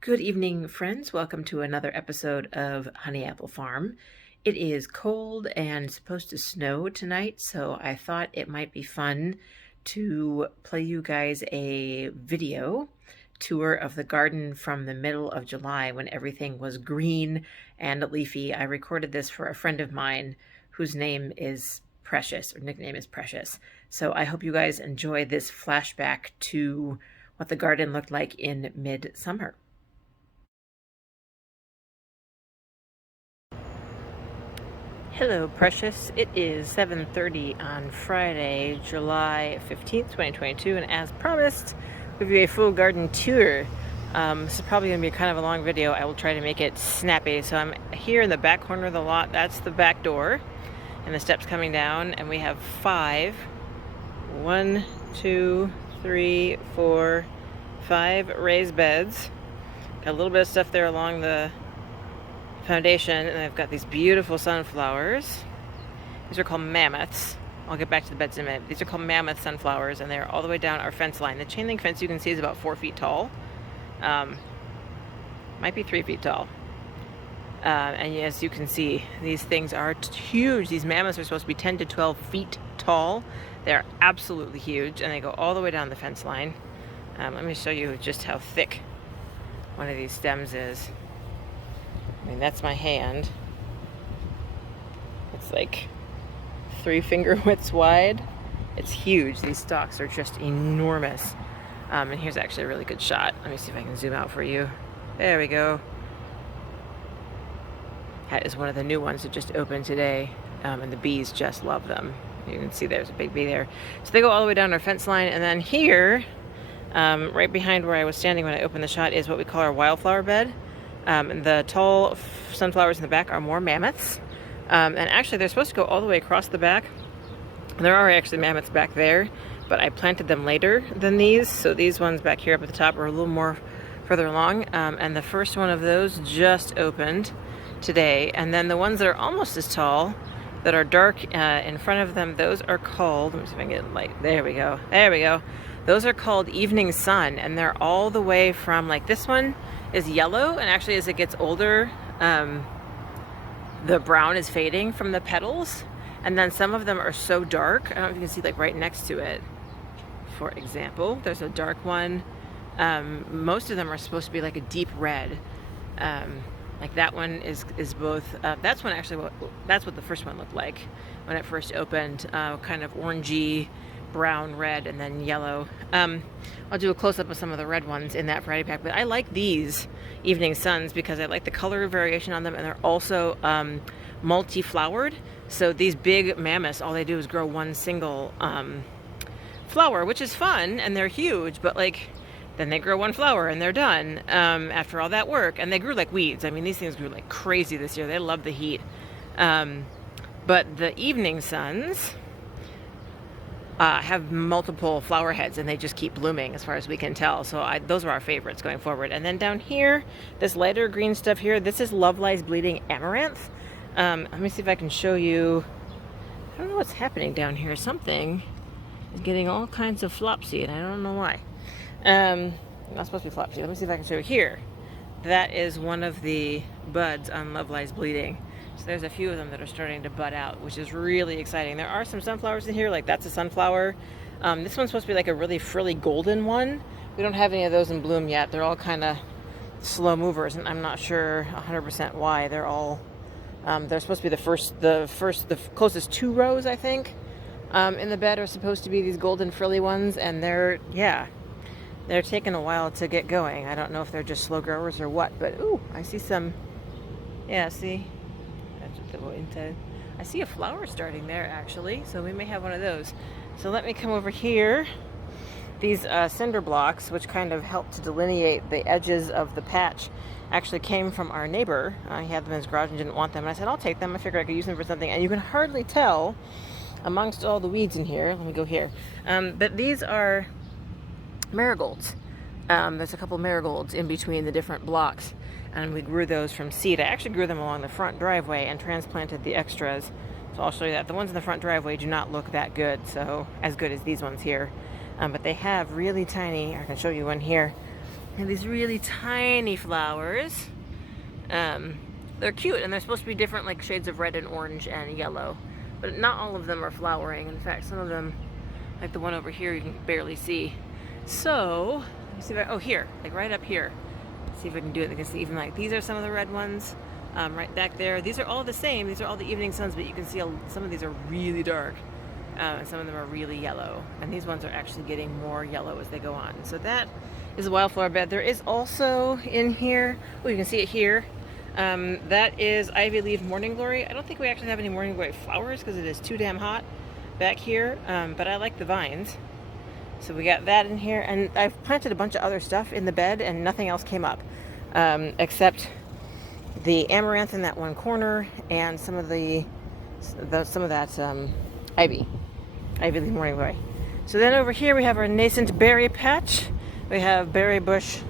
Good evening, friends. Welcome to another episode of Honey Apple Farm. It is cold and supposed to snow tonight, so I thought it might be fun to play you guys a video tour of the garden from the middle of July when everything was green and leafy. I recorded this for a friend of mine whose name is Precious, or nickname is Precious. So I hope you guys enjoy this flashback to what the garden looked like in midsummer. Hello, Precious. It is 7:30 on Friday, July 15th, 2022, and as promised, we'll be a full garden tour. This is probably going to be kind of a long video. I will try to make it snappy. So I'm here in the back corner of the lot. That's the back door, and the steps coming down, and we have 5 raised beds. Got a little bit of stuff there along the foundation, and I've got these beautiful sunflowers. These are called mammoths. I'll get back to the beds in a minute. These are called mammoth sunflowers, and they're all the way down our fence line. The chain link fence you can see is about 4 feet tall. Might be 3 feet tall. And as you can see, these things are huge. These mammoths are supposed to be 10 to 12 feet tall. They're absolutely huge, and they go all the way down the fence line. Let me show you just how thick one of these stems is. I mean, that's my hand. It's like 3 finger widths wide. It's huge. These stalks are just enormous. And here's actually a really good shot. Let me see if I can zoom out for you. There we go. That is one of the new ones that just opened today. And the bees just love them. You can see there's a big bee there. So they go all the way down our fence line. And then here, right behind where I was standing when I opened the shot, is what we call our wildflower bed. The tall sunflowers in the back are more mammoths. And actually, they're supposed to go all the way across the back. There are actually mammoths back there, but I planted them later than these. So these ones back here up at the top are a little more further along. And the first one of those just opened today. And then the ones that are almost as tall, that are dark in front of them, those are called, let me see if I can get light. There we go. There we go. Those are called Evening Sun, and they're all the way from, like, this one is yellow, and actually as it gets older, the brown is fading from the petals, and then some of them are so dark. I don't know if you can see, like, right next to it. For example, there's a dark one. Most of them are supposed to be like a deep red. Like that one is both. That's one actually. That's what the first one looked like when it first opened. Kind of orangey, brown, red, and then yellow. I'll do a close-up of some of the red ones in that variety pack, but I like these Evening Suns because I like the color variation on them, and they're also multi-flowered. So these big mammoths, all they do is grow one single flower, which is fun, and they're huge, but like then they grow one flower and they're done after all that work. And they grew like weeds. I mean, these things grew like crazy this year. They love the heat. But the Evening Suns have multiple flower heads, and they just keep blooming as far as we can tell. So those are our favorites going forward. And then down here, this lighter green stuff here, this is Love Lies Bleeding Amaranth. Let me see if I can show you. I don't know what's happening down here. Something is getting all kinds of flopsy, and I don't know why. Not supposed to be flopsy. Let me see if I can show you here. That is one of the buds on Love Lies Bleeding. So there's a few of them that are starting to bud out, which is really exciting. There are some sunflowers in here, like that's a sunflower. This one's supposed to be like a really frilly golden one. We don't have any of those in bloom yet. They're all kind of slow movers, and I'm not sure 100% why. They're all, they're supposed to be the closest 2 rows, I think, in the bed are supposed to be these golden frilly ones, and they're taking a while to get going. I don't know if they're just slow growers or what, but ooh, I see some, yeah, see? I see a flower starting there, actually, so we may have one of those. So let me come over here. These cinder blocks, which kind of help to delineate the edges of the patch, actually came from our neighbor. He had them in his garage and didn't want them, and I said, I'll take them. I figured I could use them for something, and you can hardly tell amongst all the weeds in here. Let me go here. But these are marigolds. There's a couple marigolds in between the different blocks, and we grew those from seed. I actually grew them along the front driveway and transplanted the extras. So I'll show you that. The ones in the front driveway do not look that good, so as good as these ones here. But they have really tiny, I can show you one here, And these really tiny flowers. They're cute, and they're supposed to be different, like shades of red and orange and yellow. But not all of them are flowering. In fact, some of them, like the one over here, you can barely see. So, let me see if I, oh, here, like right up here. Let's see if I can do it. You can see even like these are some of the red ones. Right back there. These are all the same. These are all the evening suns, but you can see some of these are really dark. And some of them are really yellow. And these ones are actually getting more yellow as they go on. So that is a wildflower bed. There is also in here, oh, you can see it here. That is Ivy Leaf Morning Glory. I don't think we actually have any Morning Glory flowers because it is too damn hot back here. But I like the vines. So we got that in here. And I've planted a bunch of other stuff in the bed and nothing else came up. Except the amaranth in that one corner and some of that ivy leaf morning glory. So then over here we have our nascent berry patch. We have berry bush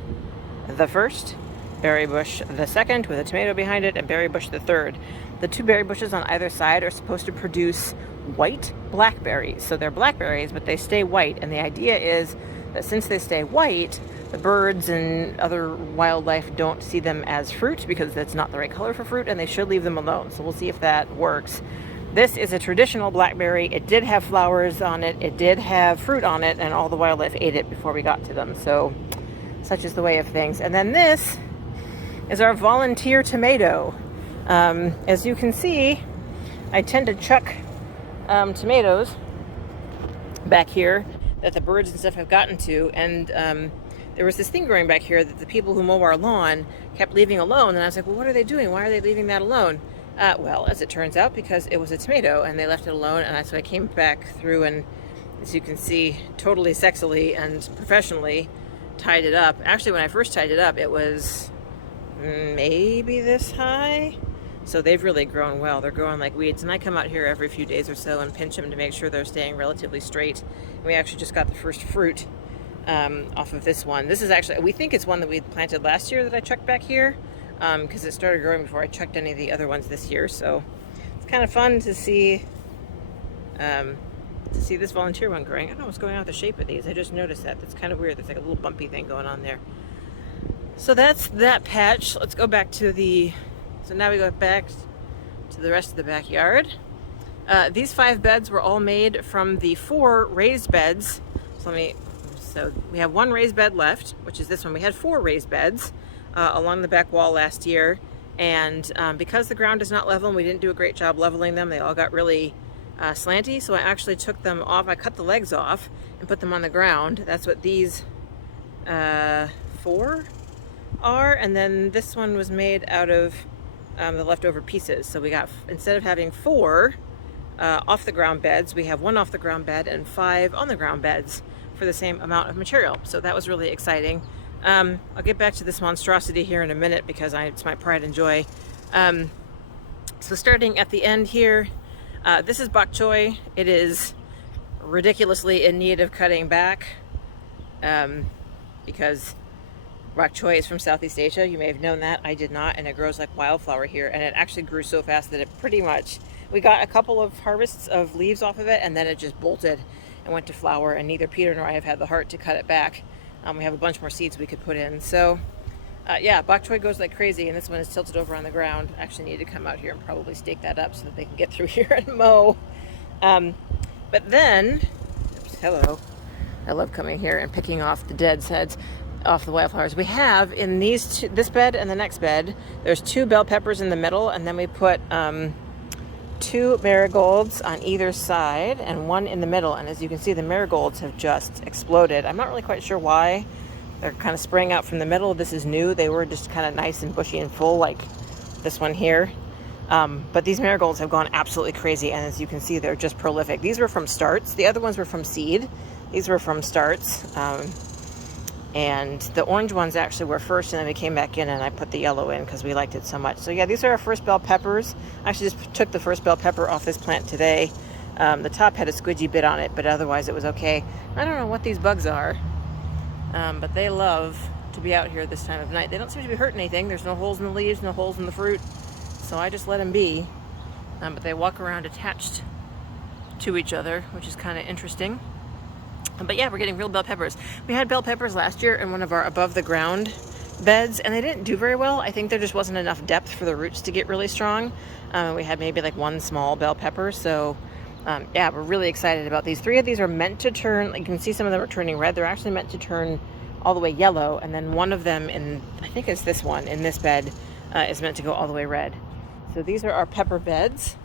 the first, berry bush the second with a tomato behind it, and berry bush the third. The two berry bushes on either side are supposed to produce white blackberries. So they're blackberries, but they stay white. And the idea is that since they stay white, the birds and other wildlife don't see them as fruit because that's not the right color for fruit, and they should leave them alone. So we'll see if that works. This is a traditional blackberry. It did have flowers on it. It did have fruit on it, and all the wildlife ate it before we got to them. So such is the way of things. And then this is our volunteer tomato. As you can see, I tend to chuck tomatoes back here that the birds and stuff have gotten to, and there was this thing growing back here that the people who mow our lawn kept leaving alone, and I was like, well, what are they doing? Why are they leaving that alone? Well, as it turns out, because it was a tomato and they left it alone, and so I came back through and, as you can see, totally sexily and professionally tied it up. Actually, when I first tied it up, it was maybe this high. So they've really grown well. They're growing like weeds, and I come out here every few days or so and pinch them to make sure they're staying relatively straight. And we actually just got the first fruit off of this one. This is actually, we think it's one that we planted last year that I chucked back here because it started growing before I chucked any of the other ones this year. So it's kind of fun to see this volunteer one growing. I don't know what's going on with the shape of these. I just noticed that. That's kind of weird. There's like a little bumpy thing going on there. So that's that patch. Let's go back to so now we go back to the rest of the backyard. These 5 beds were all made from the 4 raised beds. So we have 1 raised bed left, which is this one. We had 4 raised beds along the back wall last year, and because the ground is not level and we didn't do a great job leveling them, they all got really slanty. So I actually took them off. I cut the legs off and put them on the ground. That's what these 4 are, and then this one was made out of the leftover pieces. So we got, instead of having 4 off the ground beds, we have 1 off the ground bed and 5 on the ground beds for the same amount of material. So that was really exciting. I'll get back to this monstrosity here in a minute because it's my pride and joy. So starting at the end here, this is bok choy. It is ridiculously in need of cutting back because bok choy is from Southeast Asia. You may have known that. I did not, and it grows like wildflower here, and it actually grew so fast that it pretty much, we got a couple of harvests of leaves off of it, and then it just bolted and went to flower, and neither Peter nor I have had the heart to cut it back. We have a bunch more seeds we could put in. So yeah, bok choy goes like crazy, and this one is tilted over on the ground. I actually need to come out here and probably stake that up so that they can get through here and mow. But then, oops, hello, I love coming here and picking off the dead heads off the wildflowers. We have in this bed and the next bed, there's 2 bell peppers in the middle, and then we put 2 marigolds on either side and 1 in the middle. And as you can see, the marigolds have just exploded. I'm not really quite sure why. They're kind of spraying out from the middle. This is new. They were just kind of nice and bushy and full like this one here. But these marigolds have gone absolutely crazy, and as you can see, they're just prolific. These were from starts. The other ones were from seed. These were from starts. And the orange ones actually were first, and then we came back in and I put the yellow in because we liked it so much. So yeah, these are our first bell peppers. I actually just took the first bell pepper off this plant today. The top had a squidgy bit on it, but otherwise it was okay. I don't know what these bugs are, but they love to be out here this time of night. They don't seem to be hurting anything. There's no holes in the leaves, no holes in the fruit, so I just let them be. But they walk around attached to each other, which is kind of interesting. But yeah, we're getting real bell peppers. We had bell peppers last year in one of our above the ground beds, and they didn't do very well. I think there just wasn't enough depth for the roots to get really strong. We had maybe like one small bell pepper. So yeah, we're really excited about these. 3 of these are meant to turn, like you can see some of them are turning red. They're actually meant to turn all the way yellow. And then one of them, in I think it's this one in this bed, is meant to go all the way red. So these are our pepper beds.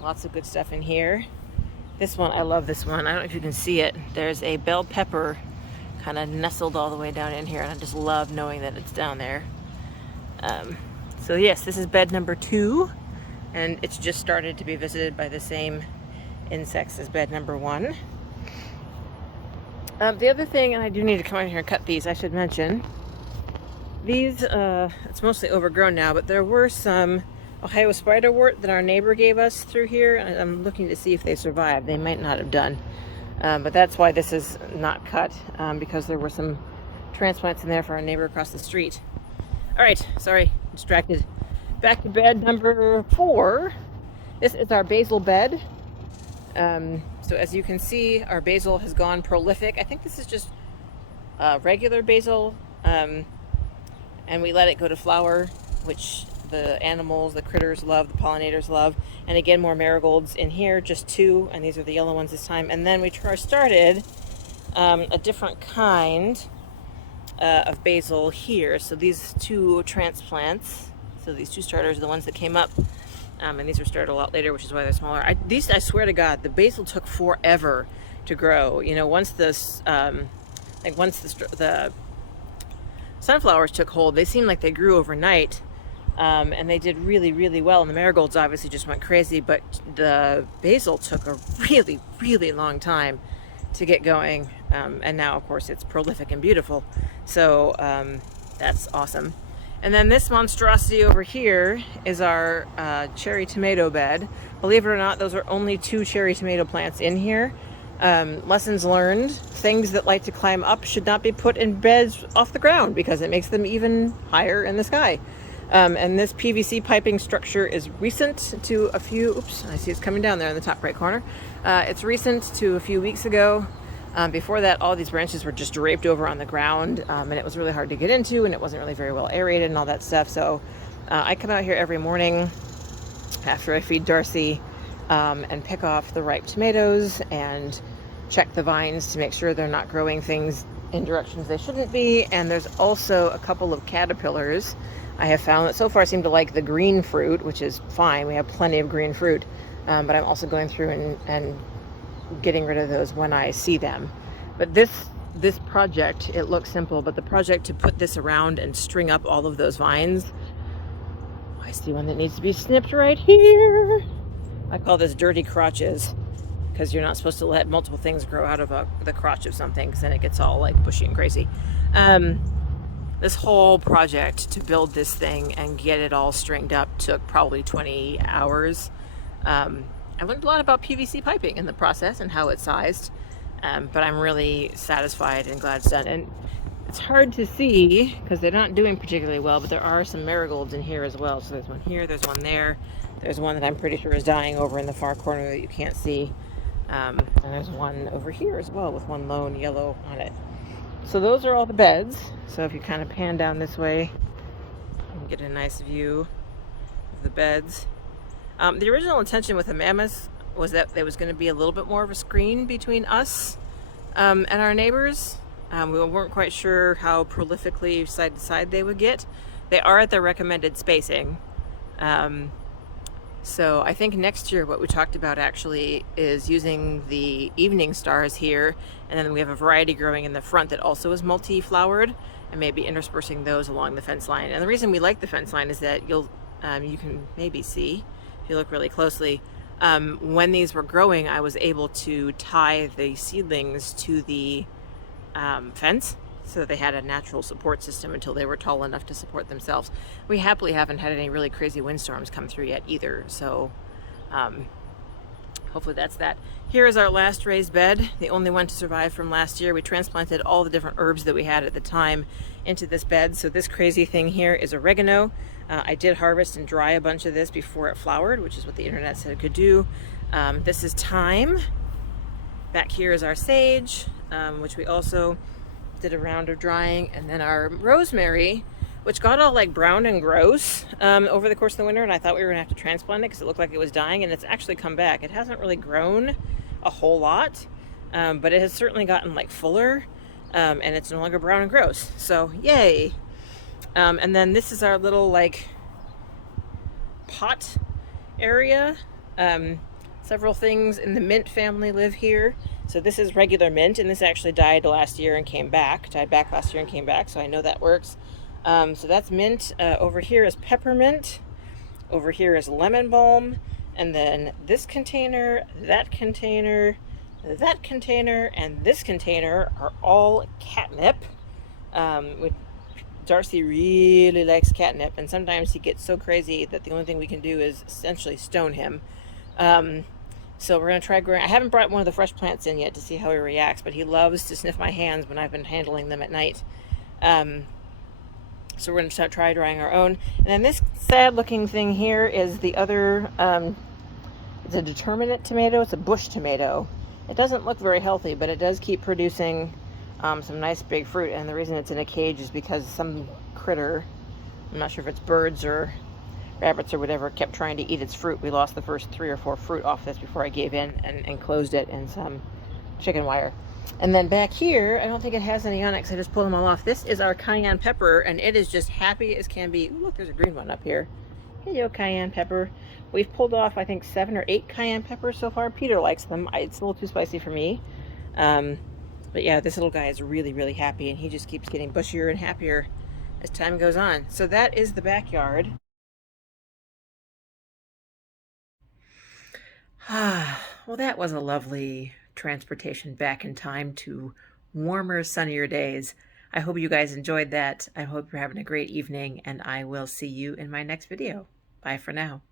Lots of good stuff in here. This one, I love this one. I don't know if you can see it. There's a bell pepper kind of nestled all the way down in here, and I just love knowing that it's down there. So yes, this is bed number 2, and it's just started to be visited by the same insects as bed number 1. The other thing, and I do need to come in here and cut these, I should mention, these, it's mostly overgrown now, but there were some Ohio spiderwort that our neighbor gave us through here, and I'm looking to see if they survived. They might not have done, but that's why this is not cut, because there were some transplants in there for our neighbor across the street. All right, sorry, distracted. Back to bed number 4. This is our basil bed. So as you can see, our basil has gone prolific. I think this is just regular basil, and we let it go to flower, which the animals, the critters love, the pollinators love. And again, more marigolds in here, just 2, and these are the yellow ones this time. And then we started a different kind of basil here. So these 2 transplants, so these 2 starters are the ones that came up, and these were started a lot later, which is why they're smaller. These, I swear to God, the basil took forever to grow. You know, once this, once the sunflowers took hold, they seemed like they grew overnight. And they did really, really well. And the marigolds obviously just went crazy, but the basil took a really, really long time to get going. And now, of course, it's prolific and beautiful. So that's awesome. And then this monstrosity over here is our cherry tomato bed. Believe it or not, those are only 2 cherry tomato plants in here. Lessons learned: things that like to climb up should not be put in beds off the ground because it makes them even higher in the sky. And this PVC piping structure is recent to a few, oops, I see it's coming down there in the top right corner. It's recent to a few weeks ago. Before that, all these branches were just draped over on the ground, and it was really hard to get into, and it wasn't really very well aerated and all that stuff. So I come out here every morning after I feed Darcy and pick off the ripe tomatoes and check the vines to make sure they're not growing things in directions they shouldn't be. And there's also a couple of caterpillars I have found that so far seem to like the green fruit, which is fine. We have plenty of green fruit, but I'm also going through and getting rid of those when I see them. But this project, it looks simple, but the project to put this around and string up all of those vines, I see one that needs to be snipped right here. I call this dirty crotches, because you're not supposed to let multiple things grow out of the crotch of something, because then it gets all like bushy and crazy. This whole project to build this thing and get it all stringed up took probably 20 hours. I learned a lot about PVC piping in the process and how it's sized, but I'm really satisfied and glad it's done. And it's hard to see because they're not doing particularly well, but there are some marigolds in here as well. So there's one here, there's one there, there's one that I'm pretty sure is dying over in the far corner that you can't see, and there's one over here as well with one lone yellow on it. So those are all the beds. So if you kind of pan down this way, you can get a nice view of the beds. The original intention with the mammoths was that there was going to be a little bit more of a screen between us and our neighbors. We weren't quite sure how prolifically side to side they would get. They are at their recommended spacing. So I think next year what we talked about actually is using the evening stars here, and then we have a variety growing in the front that also is multi-flowered, and maybe interspersing those along the fence line. And the reason we like the fence line is that you can maybe see, if you look really closely, when these were growing, I was able to tie the seedlings to the fence, so that they had a natural support system until they were tall enough to support themselves. We happily haven't had any really crazy windstorms come through yet either, so hopefully that's that. Here is our last raised bed, the only one to survive from last year. We transplanted all the different herbs that we had at the time into this bed. So this crazy thing here is oregano. I did harvest and dry a bunch of this before it flowered, which is what the internet said it could do. This is thyme. Back here is our sage, which we also did a round of drying, and then our rosemary, which got all like brown and gross over the course of the winter, and I thought we were gonna have to transplant it because it looked like it was dying, and it's actually come back. It hasn't really grown a whole lot, but it has certainly gotten like fuller, and it's no longer brown and gross, so yay. And then this is our little like pot area. Several things in the mint family live here. So this is regular mint, and this actually died last year and came back. Died back last year and came back, so I know that works. So that's mint. Over here is peppermint. Over here is lemon balm. And then this container, that container, that container, and this container are all catnip. Darcy really likes catnip, and sometimes he gets so crazy that the only thing we can do is essentially stone him. So we're going to try growing. I haven't brought one of the fresh plants in yet to see how he reacts, but he loves to sniff my hands when I've been handling them at night. So we're going to try drying our own. And then this sad looking thing here is the other, it's a determinate tomato. It's a bush tomato. It doesn't look very healthy, but it does keep producing some nice big fruit. And the reason it's in a cage is because some critter, I'm not sure if it's birds or rabbits or whatever, kept trying to eat its fruit. We lost the first 3 or 4 fruit off this before I gave in and closed it in some chicken wire. And then back here, I don't think it has any on it because I just pulled them all off. This is our cayenne pepper, and it is just happy as can be. Ooh, look, there's a green one up here. Hello, cayenne pepper. We've pulled off, I think, 7 or 8 cayenne peppers so far. Peter likes them. It's a little too spicy for me. But yeah, this little guy is really, really happy, and he just keeps getting bushier and happier as time goes on. So that is the backyard. Well, that was a lovely transportation back in time to warmer, sunnier days. I hope you guys enjoyed that. I hope you're having a great evening, and I will see you in my next video. Bye for now.